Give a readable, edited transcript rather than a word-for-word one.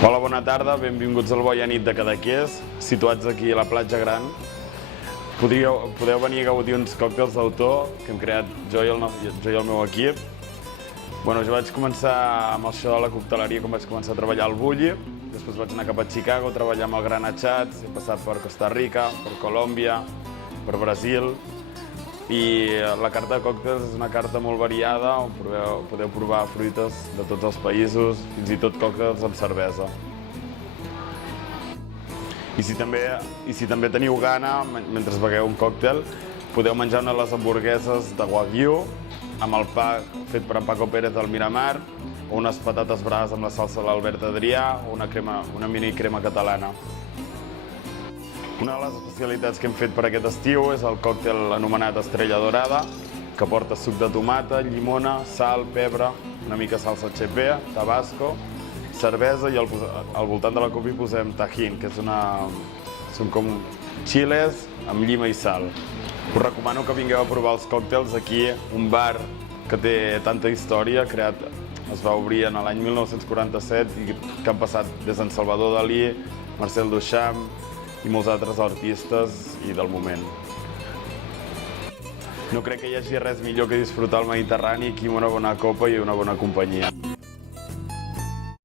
Hola, bona tarda, benvinguts al Boia Nit de Cadaqués, situats aquí a la platja Gran. Podeu venir a gaudir uns còctels d'autor que hem creat jo i el meu equip. Jo vaig començar amb això de la cocteleria quan vaig començar a treballar al Bulli, després vaig anar cap a Chicago a treballar amb el Grana Chats, he passat per Costa Rica, per Colòmbia, per Brasil, i la carta de còctels és una carta molt variada on podeu provar fruites de tots els països, fins i tot còctels amb cervesa. I si també teniu gana, mentre begueu un còctel, podeu menjar una de les hamburgueses de Wagyu amb el pa fet per en Paco Pérez del Miramar, o unes patates braves amb la salsa de l'Albert Adrià, o una mini crema catalana. Una de les especialitats que hem fet per aquest estiu és el còctel anomenat Estrella Dorada, que porta suc de tomata, llimona, sal, pebre, una mica salsa chepe, tabasco, cervesa i al voltant de la copa hi posem tajín, que són com xiles amb llima i sal. Us recomano que vingueu a provar els còctels aquí, un bar que té tanta història, es va obrir en l'any 1947 i que han passat des d'en Salvador Dalí, Marcel Duchamp i molts altres artistes i del moment. No crec que hi hagi res millor que disfrutar el Mediterrani aquí amb una bona copa i una bona companyia.